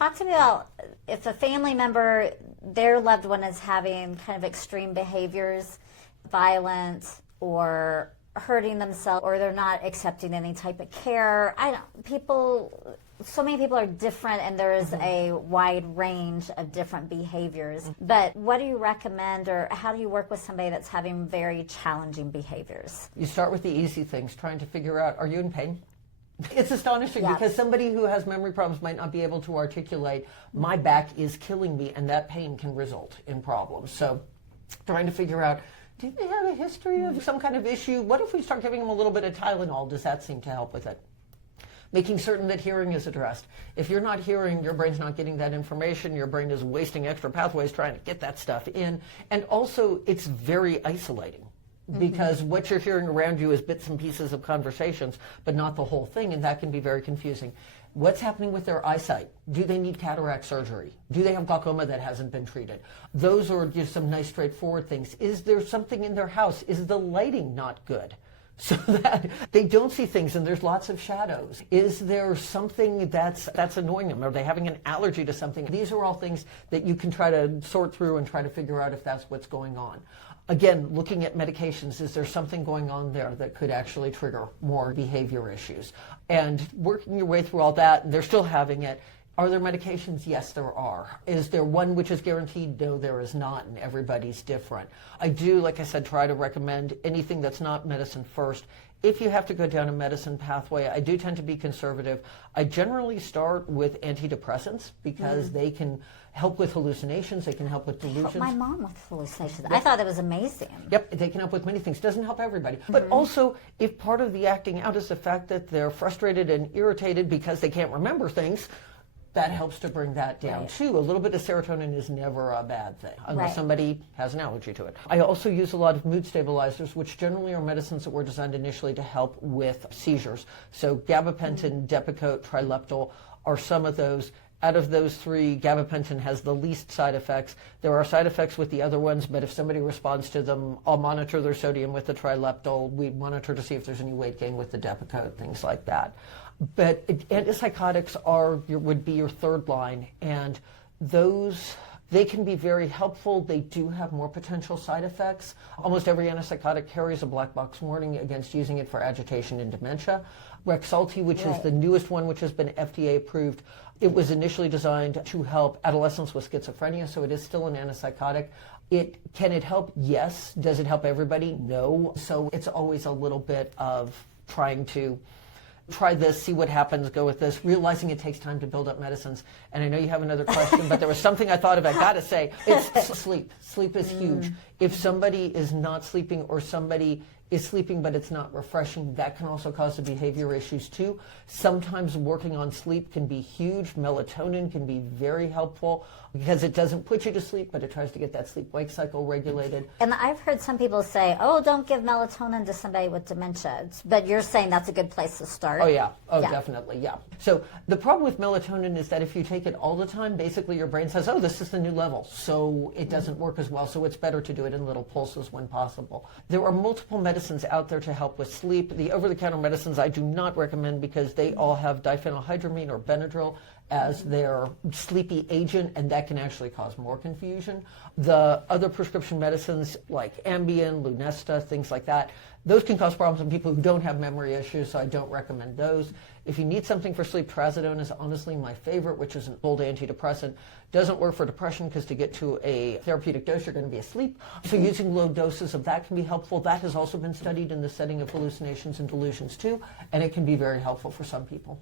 Talk to me about if a family member, their loved one is having kind of extreme behaviors, violence, or hurting themselves, or they're not accepting any type of care. So many people are different, and there is a wide range of different behaviors. But what do you recommend, or how do you work with somebody that's having very challenging behaviors? You start with the easy things, trying to figure out, are you in pain? It's astonishing because somebody who has memory problems might not be able to articulate, my back is killing me, and that pain can result in problems. So trying to figure out, do they have a history of some kind of issue? What if we start giving them a little bit of Tylenol? Does that seem to help with it? Making certain that hearing is addressed. If you're not hearing, your brain's not getting that information, your brain is wasting extra pathways trying to get that stuff in. And also, it's very isolating. Because what you're hearing around you is bits and pieces of conversations, but not the whole thing, and that can be very confusing. What's happening with their eyesight? Do they need cataract surgery? Do they have glaucoma that hasn't been treated? Those are just some nice straightforward things. Is there something in their house? Is the lighting not good? So that they don't see things and there's lots of shadows. Is there something that's annoying them? Are they having an allergy to something? These are all things that you can try to sort through and try to figure out if that's what's going on. Again, looking at medications, is there something going on there that could actually trigger more behavior issues? And working your way through all that, and they're still having it. Are there medications? Yes, there are. Is there one which is guaranteed? No, there is not, and everybody's different. I do, like I said, try to recommend anything that's not medicine first. If you have to go down a medicine pathway, I do tend to be conservative. I generally start with antidepressants because they can help with hallucinations, they can help with delusions. My mom with hallucinations. I thought it was amazing. Yep, they can help with many things. Doesn't help everybody. But also, if part of the acting out is the fact that they're frustrated and irritated because they can't remember things, that helps to bring that down too. A little bit of serotonin is never a bad thing, unless somebody has an allergy to it. I also use a lot of mood stabilizers, which generally are medicines that were designed initially to help with seizures. So gabapentin, Depakote, Trileptal are some of those. Out of those three, gabapentin has the least side effects. There are side effects with the other ones, but if somebody responds to them, I'll monitor their sodium with the Trileptal. We monitor to see if there's any weight gain with the Depakote, things like that. But antipsychotics would be your third line, and those, they can be very helpful. They do have more potential side effects. Almost every antipsychotic carries a black box warning against using it for agitation and dementia. Rexulti, which is the newest one, which has been FDA approved, it was initially designed to help adolescents with schizophrenia, so it is still an antipsychotic. Can it help? Yes. Does it help everybody? No. So it's always a little bit of trying to try this, see what happens, go with this, realizing it takes time to build up medicines. And I know you have another question, but there was something I thought of, I gotta say. It's sleep. Sleep is huge. If somebody is not sleeping or somebody is sleeping but it's not refreshing, that can also cause the behavior issues too. Sometimes working on sleep can be huge. Melatonin can be very helpful because it doesn't put you to sleep, but it tries to get that sleep-wake cycle regulated. And I've heard some people say, oh, don't give melatonin to somebody with dementia. But you're saying that's a good place to start. Oh, yeah. Oh, definitely, yeah. So the problem with melatonin is that if you take it all the time, basically your brain says, oh, this is the new level. So it doesn't work as well. So it's better to do it in little pulses when possible. There are multiple medicines out there to help with sleep. The over-the-counter medicines I do not recommend because they all have diphenylhydramine or Benadryl as their sleepy agent, and that can actually cause more confusion. The other prescription medicines like Ambien, Lunesta, things like that, those can cause problems in people who don't have memory issues, so I don't recommend those. If you need something for sleep, trazodone is honestly my favorite, which is an old antidepressant. Doesn't work for depression because to get to a therapeutic dose, you're going to be asleep. So using low doses of that can be helpful. That has also been studied in the setting of hallucinations and delusions too, and it can be very helpful for some people.